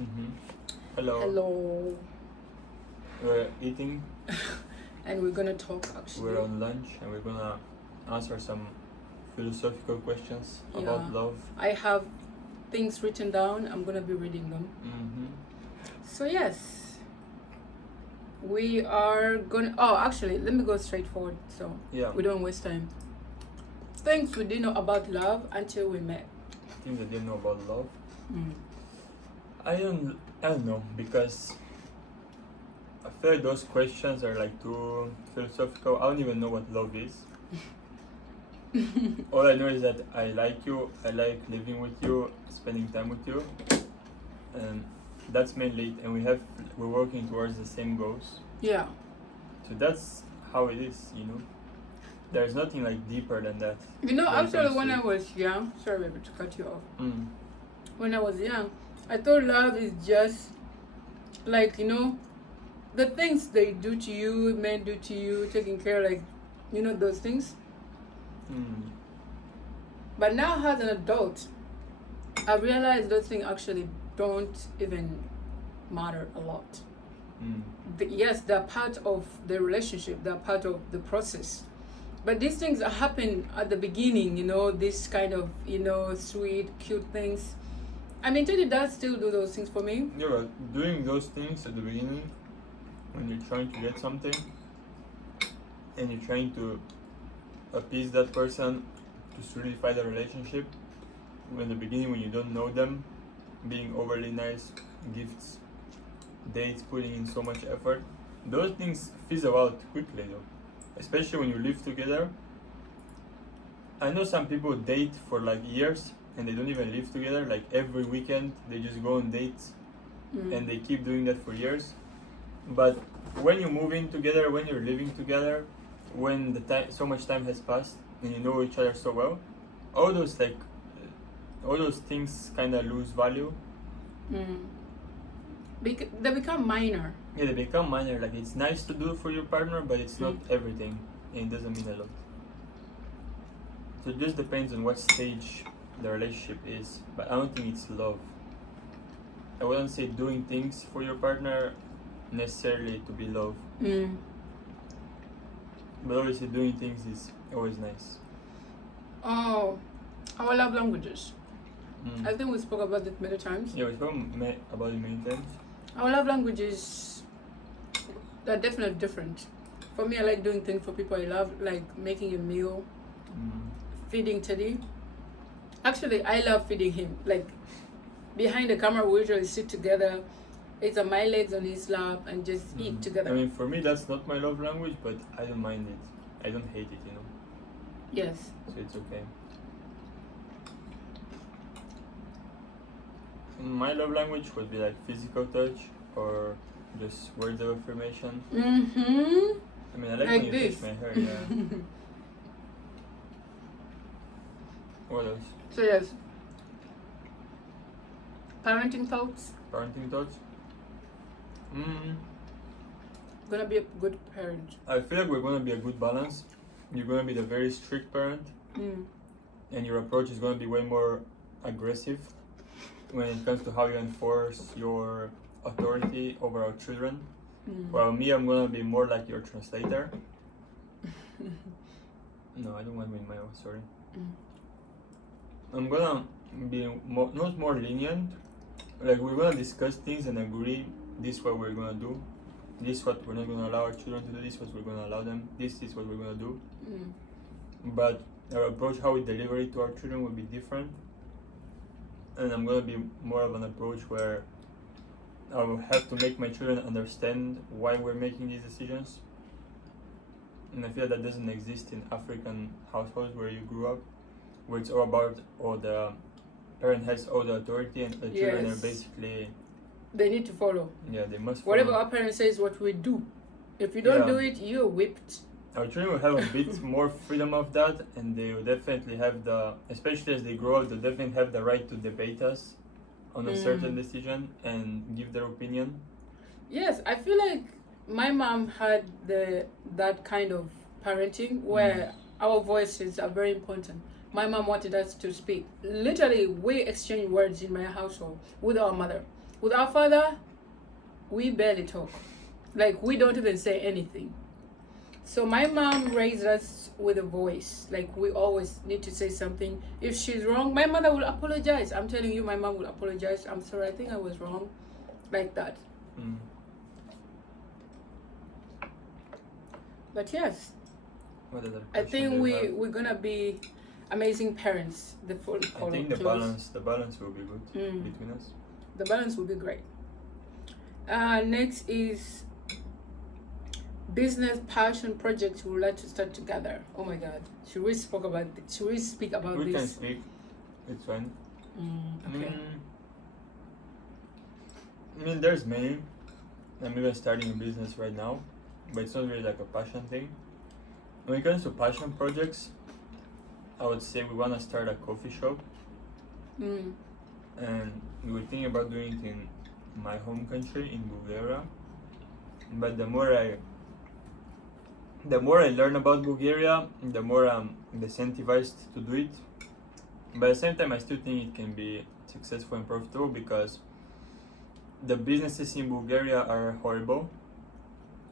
Mm-hmm. Hello. Hello. We're eating. And we're gonna talk actually. We're on lunch and we're gonna answer some philosophical questions about love. I have things written down. I'm gonna be reading them. Mm-hmm. So yes, we are gonna. Oh, actually, let me go straight forward so Yeah. we don't waste time. Things we didn't know about love until we met. Things I didn't know about love. Mm. I don't know, because I feel like those questions are like too philosophical. I don't even know what love is. All I know is that I like you, I like living with you, spending time with you, and that's mainly it. And we're working towards the same goals. Yeah. So that's how it is, you know. There's nothing like deeper than that. You know, when it actually, comes when to- I was young, sorry, baby, to cut you off. Mm. When I was young, I thought love is just like, the things they do to you, men do to you, taking care, like, those things. Mm. But now, as an adult, I realize those things actually don't even matter a lot. Mm. Yes, they're part of the relationship, they're part of the process. But these things happen at the beginning, this kind of, sweet, cute things. I mean, Teddy does still do those things for me. Yeah, but doing those things at the beginning, when you're trying to get something, and you're trying to appease that person to solidify the relationship, in the beginning when you don't know them, being overly nice, gifts, dates, putting in so much effort, those things fizzle out quickly though. Especially when you live together. I know some people date for like years and they don't even live together. Like every weekend they just go on dates and they keep doing that for years. But when you move in together, when you're living together, when so much time has passed and you know each other so well, all those things kind of lose value. They become minor. Yeah, they become minor. Like it's nice to do for your partner, but it's not everything, and it doesn't mean a lot. So it just depends on what stage the relationship is. But I don't think it's love. I wouldn't say doing things for your partner necessarily to be love. But obviously doing things is always nice. Oh, our love languages. I think we spoke about it many times. Yeah, we spoke about it many times. Our love languages are definitely different. For me, I like doing things for people I love, like making a meal, feeding Teddy. Actually, I love feeding him. Like, behind the camera, we usually sit together, eat on my legs on his lap, and just eat together. I mean, for me, that's not my love language, but I don't mind it. I don't hate it, you know. Yes. So it's okay. My love language would be like physical touch or just words of affirmation. I mean, I like when you touch my hair, yeah. What else? So yes. Parenting thoughts. Parenting thoughts? Gonna be a good parent. I feel like we're gonna be a good balance. You're gonna be the very strict parent, and your approach is gonna be way more aggressive when it comes to how you enforce your authority over our children. While me, I'm gonna be more like your translator. No, I don't want to be my own, sorry. I'm gonna be not more lenient. Like, we're gonna discuss things and agree this is what we're gonna do, this is what we're not gonna allow our children to do, this is what we're gonna allow them, this is what we're gonna do. But our approach, how we deliver it to our children, will be different. And I'm gonna be more of an approach where I will have to make my children understand why we're making these decisions. And I feel that doesn't exist in African households where you grew up, where it's all about, the parent has all the authority and the children are basically... They need to follow. Yeah, they must follow. Whatever our parent says, what we do. If you don't do it, you're whipped. Our children will have a bit more freedom of that, and they will definitely have especially as they grow up, they'll definitely have the right to debate us on a certain decision and give their opinion. Yes, I feel like my mom had that kind of parenting where our voices are very important. My mom wanted us to speak. Literally, we exchange words in my household with our mother. With our father, we barely talk. Like, we don't even say anything. So my mom raised us with a voice. Like, we always need to say something. If she's wrong, my mother will apologize. I'm telling you, my mom will apologize. I'm sorry, I think I was wrong. Like that. Mm. But yes, What other I question do think you have? we're gonna be amazing parents. The full I think the balance will be good Mm. between us. The balance will be great. Next is business passion projects we would like to start together. Oh my God, should we speak about We can this? speak. It's fine. Okay. I mean, there's many. I'm even starting a business right now, but it's not really like a passion thing. When it comes to passion projects, I would say we want to start a coffee shop, Mm. and we were thinking about doing it in my home country, in Bulgaria. But the more I learn about Bulgaria, the more I'm incentivized to do it. But at the same time, I still think it can be successful and profitable because the businesses in Bulgaria are horrible.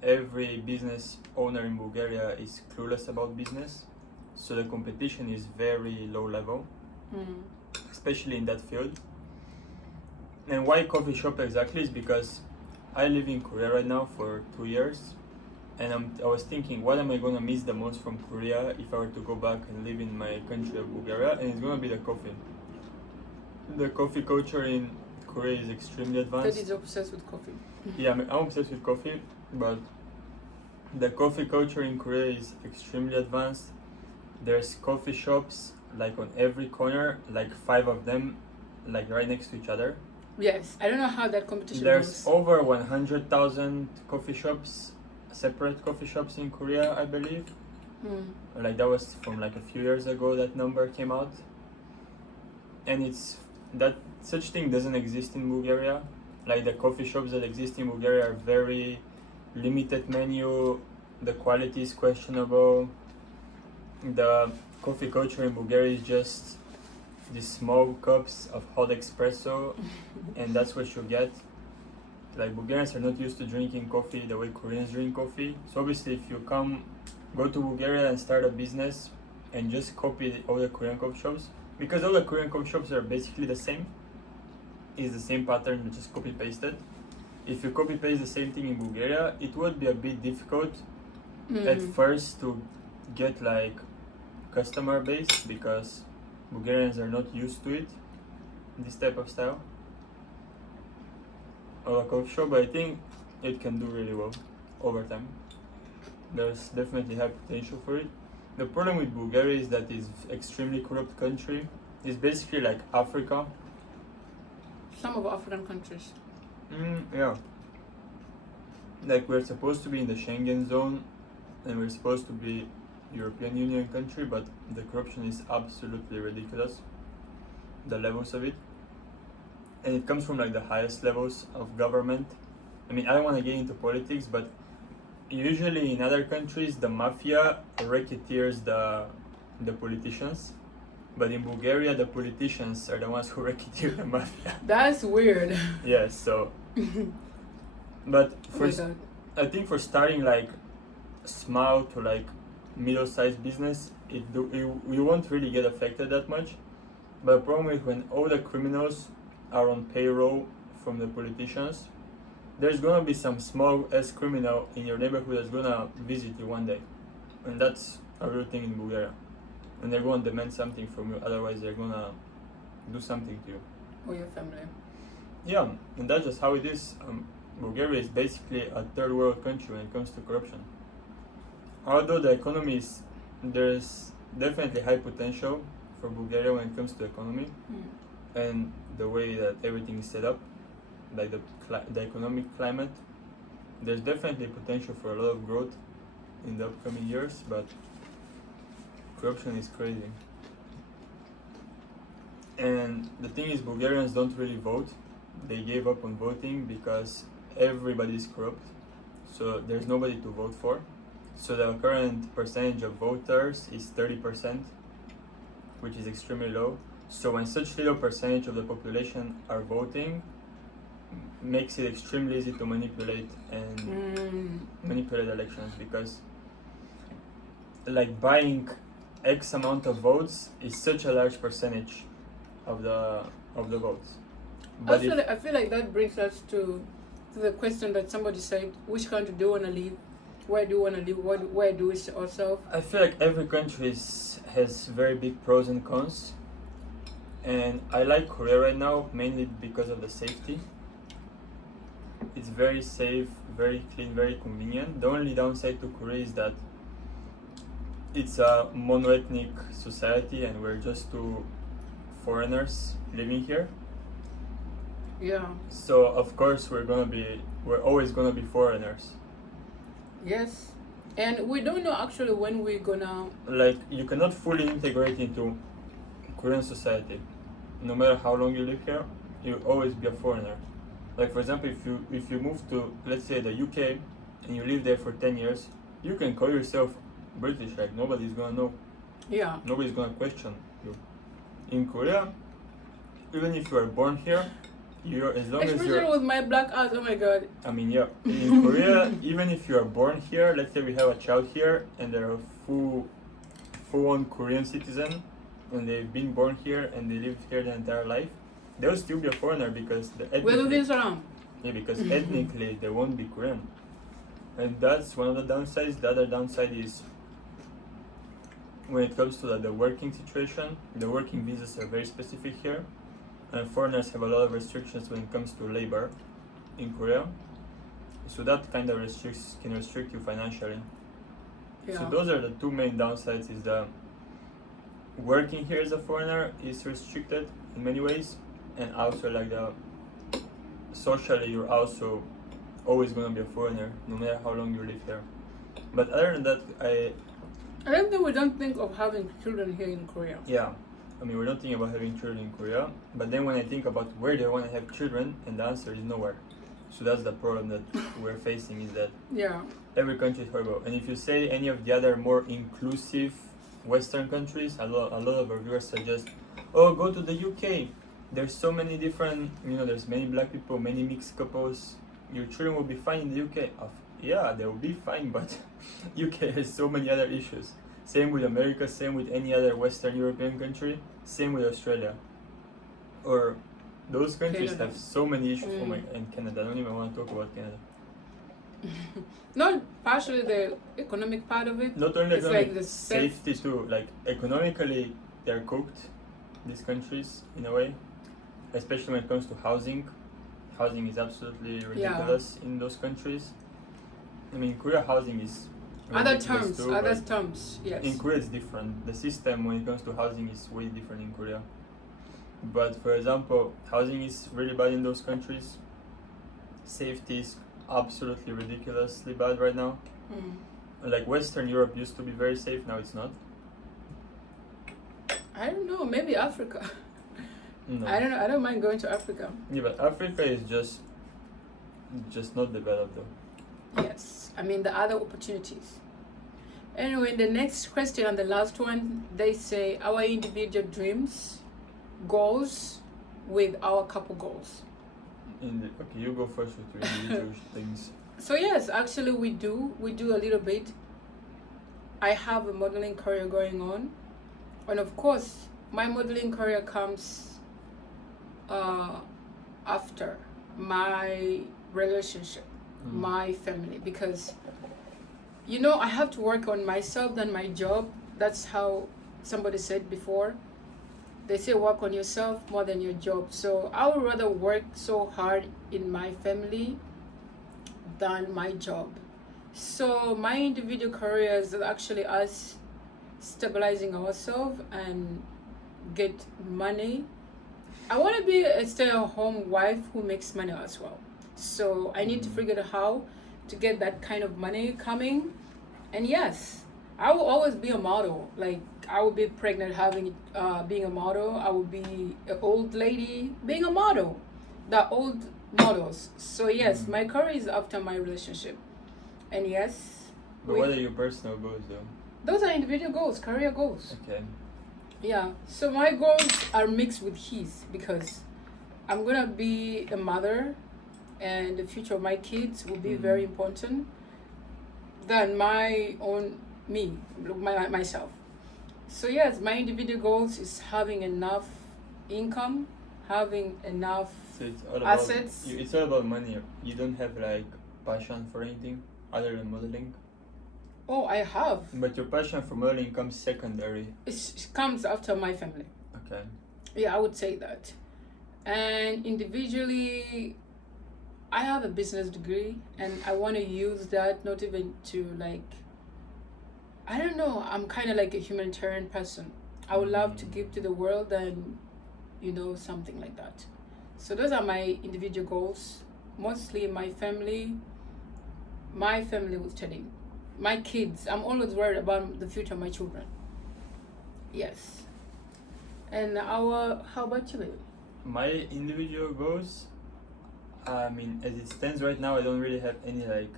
Every business owner in Bulgaria is clueless about business, so the competition is very low level, especially in that field. And why coffee shop exactly is because I live in Korea right now for 2 years, and I was thinking, what am I gonna miss the most from Korea if I were to go back and live in my country of Bulgaria? And it's gonna be the coffee. The coffee culture in Korea is extremely advanced. Teddy's obsessed with coffee. Yeah, I'm obsessed with coffee, but the coffee culture in Korea is extremely advanced. There's coffee shops like on every corner, like 5 of them, like right next to each other. Yes, I don't know how that competition There's goes. over 100,000 coffee shops, separate coffee shops in Korea, I believe. Like that was from like a few years ago that number came out. And it's that such thing doesn't exist in Bulgaria. Like the coffee shops that exist in Bulgaria are very limited menu, the quality is questionable. The coffee culture in Bulgaria is just these small cups of hot espresso, and that's what you get. Like Bulgarians are not used to drinking coffee the way Koreans drink coffee. So obviously if you go to Bulgaria and start a business and just copy all the Korean coffee shops, because all the Korean coffee shops are basically the same, it's the same pattern, you just copy paste it. If you copy paste the same thing in Bulgaria, it would be a bit difficult at first to get like customer base because Bulgarians are not used to it, this type of style of a coffee shop, but I think it can do really well over time. There's definitely high potential for it. The problem with Bulgaria is that it's extremely corrupt country. It's basically like Africa. Some of African countries. Yeah. Like we're supposed to be in the Schengen zone and we're supposed to be European Union country, but the corruption is absolutely ridiculous, the levels of it. And it comes from like the highest levels of government. I mean, I don't want to get into politics, but usually in other countries, the mafia racketeers the politicians. But in Bulgaria, the politicians are the ones who racketeer the mafia. That's weird. Yes, so. But Oh my God. I think for starting like small to like middle-sized business, you won't really get affected that much. But the problem is when all the criminals are on payroll from the politicians, there's gonna be some small ass criminal in your neighborhood that's gonna visit you one day, and that's a real thing in Bulgaria. And they're gonna demand something from you, otherwise they're gonna do something to you. Or your family. Yeah, and that's just how it is. Bulgaria is basically a third world country when it comes to corruption. Although the economy there's definitely high potential for Bulgaria when it comes to economy and the way that everything is set up, like the economic climate. There's definitely potential for a lot of growth in the upcoming years, but corruption is crazy. And the thing is, Bulgarians don't really vote. They gave up on voting because everybody is corrupt, so there's nobody to vote for. So the current percentage of voters is 30%, which is extremely low. So when such little percentage of the population are voting, makes it extremely easy to manipulate and manipulate elections, because like buying X amount of votes is such a large percentage of the votes. But I feel like that brings us to the question that somebody said: which country do you want to live? Where do you want to live? Where do we see ourselves? I feel like every country has very big pros and cons, and I like Korea right now mainly because of the safety. It's very safe, very clean, very convenient. The only downside to Korea is that it's a mono-ethnic society and we're just two foreigners living here. Yeah. So of course we're always gonna be foreigners. Yes. And we don't know actually when we're gonna... Like, you cannot fully integrate into Korean society. No matter how long you live here, you'll always be a foreigner. Like, for example, if you move to, let's say, the UK, and you live there for 10 years, you can call yourself British, like, nobody's gonna know. Yeah. Nobody's gonna question you. In Korea, even if you are born here, Especially with my black eyes, oh my god. I mean, yeah. In Korea, even if you are born here, let's say we have a child here and they're a full-on Korean citizen, and they've been born here and they lived here their entire life, they'll still be a foreigner because ethnically they won't be Korean. And that's one of the downsides. The other downside is when it comes to the working situation, the working visas are very specific here. And foreigners have a lot of restrictions when it comes to labor in Korea. So that kind of can restrict you financially. Yeah. So those are the two main downsides, is that working here as a foreigner is restricted in many ways, and also like socially you're also always gonna be a foreigner no matter how long you live here. But other than that, I don't think we don't think of having children here in Korea. Yeah. I mean, we're not thinking about having children in Korea, but then when I think about where do I want to have children, and the answer is nowhere. So that's the problem that we're facing, is that every country is horrible. And if you say any of the other more inclusive Western countries, a lot of our viewers suggest, oh, go to the UK. There's so many different, there's many black people, many mixed couples. Your children will be fine in the UK. Yeah, they will be fine, but UK has so many other issues. Same with America, same with any other Western European country, same with Australia. Or those countries Canada have so many issues. Oh my, and Canada, I don't even want to talk about Canada. Not partially the economic part of it. Not only it's economic, like the safety too. Like, economically, they're cooked, these countries, in a way. Especially when it comes to housing. Housing is absolutely ridiculous in those countries. I mean, Korea housing is other terms, yes. In Korea it's different. The system when it comes to housing is way different in Korea. But for example, housing is really bad in those countries. Safety is absolutely ridiculously bad right now. Like, Western Europe used to be very safe, now it's not. I don't know, maybe Africa. No. I don't know, I don't mind going to Africa. Yeah, but Africa is just not developed though. Yes, I mean the other opportunities. Anyway, the next question and the last one, they say our individual dreams, goals with our couple goals. Okay, you go first with your individual things. So yes, actually we do a little bit. I have a modeling career going on, and of course my modeling career comes after my relationship, my family, because I have to work on myself than my job. That's how somebody said before. They say work on yourself more than your job. So I would rather work so hard in my family than my job. So my individual career is actually us stabilizing ourselves and get money. I want to be a stay-at-home wife who makes money as well. So I need to figure out how to get that kind of money coming. And yes, I will always be a model. Like, I will be pregnant being a model. I will be an old lady being a model. The old models. So yes, my career is after my relationship. And yes. But what are your personal goals though? Those are individual goals, career goals. Okay. Yeah. So my goals are mixed with his, because I'm gonna be a mother and the future of my kids will be very important than my own myself. So yes, my individual goals is having enough income, having enough So it's all about assets. It's all about money. You don't have like passion for anything other than modeling. Oh, I have. But your passion for modeling comes secondary. It comes after my family. Okay. Yeah, I would say that. And individually, I have a business degree, and I want to use that not even to like. I don't know. I'm kind of like a humanitarian person. I would love to give to the world, and something like that. So those are my individual goals. Mostly my family with Teddy. My kids. I'm always worried about the future of my children. Yes. And how about you, baby? My individual goals, I mean, as it stands right now, I don't really have any like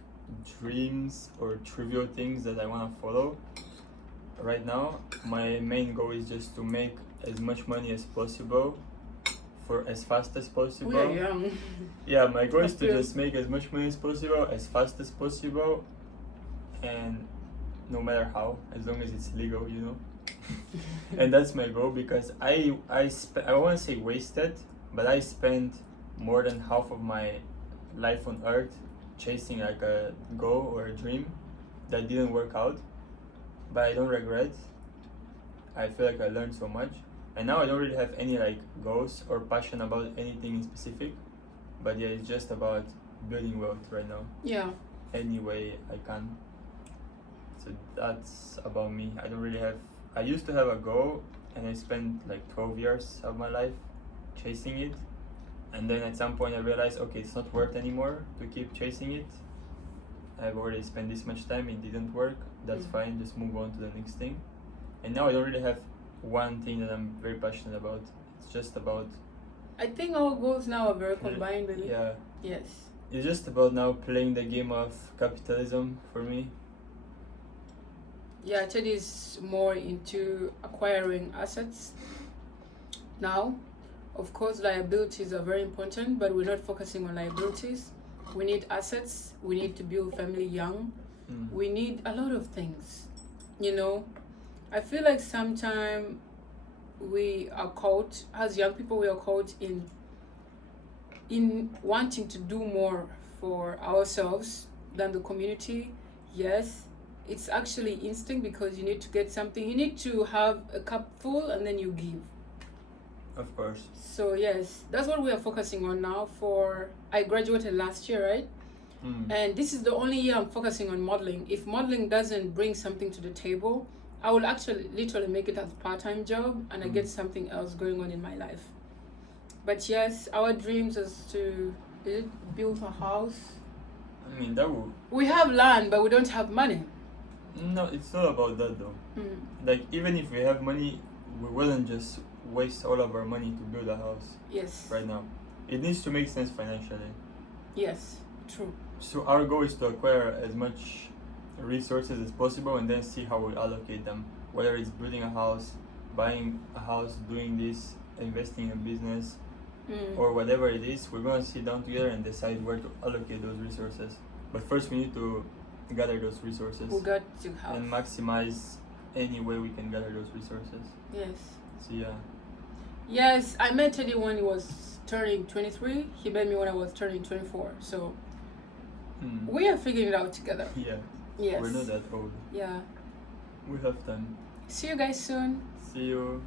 dreams or trivial things that I want to follow. Right now, my main goal is just to make as much money as possible for as fast as possible. We are young. Yeah, my goal is to just make as much money as possible, as fast as possible, and no matter how, as long as it's legal, And that's my goal, because I won't say wasted, but I spent more than half of my life on earth chasing like a goal or a dream that didn't work out, but I don't regret. I feel like I learned so much, and now I don't really have any like goals or passion about anything in specific, but yeah, it's just about building wealth right now. Yeah. Any way I can. So that's about me. I used to have a goal, and I spent like 12 years of my life chasing it, and then at some point I realized, okay, it's not worth anymore to keep chasing it. I've already spent this much time, it didn't work, that's fine, just move on to the next thing. And now I don't really have one thing that I'm very passionate about. It's just about... I think our goals now are very combined, really. Yeah. Yes. It's just about now playing the game of capitalism for me. Yeah, Teddy is more into acquiring assets now. Of course, liabilities are very important, but we're not focusing on liabilities. We need assets. We need to build family young. We need a lot of things, I feel like sometimes we are caught, as young people, we are caught in wanting to do more for ourselves than the community. Yes, it's actually instinct, because you need to get something. You need to have a cup full and then you give. Of course. So yes, that's what we are focusing on now. I graduated last year, right? And this is the only year I'm focusing on modeling. If modeling doesn't bring something to the table, I will actually literally make it as a part-time job, and I get something else going on in my life. But yes, our dreams is to build a house. I mean, that will... We have land, but we don't have money. No, it's not about that though. Like, even if we have money, we wouldn't just waste all of our money to build a house. Yes. Right now. It needs to make sense financially. Yes, true. So our goal is to acquire as much resources as possible, and then see how we allocate them. Whether it's building a house, buying a house, doing this, investing in a business, or whatever it is, we're going to sit down together and decide where to allocate those resources. But first we need to gather those resources. We got to have. And maximize any way we can gather those resources. Yes. So yeah. Yes, I met Teddy when he was turning 23. He met me when I was turning 24. So we are figuring it out together. Yeah. Yes. We're not that old. Yeah. We have time. See you guys soon. See you.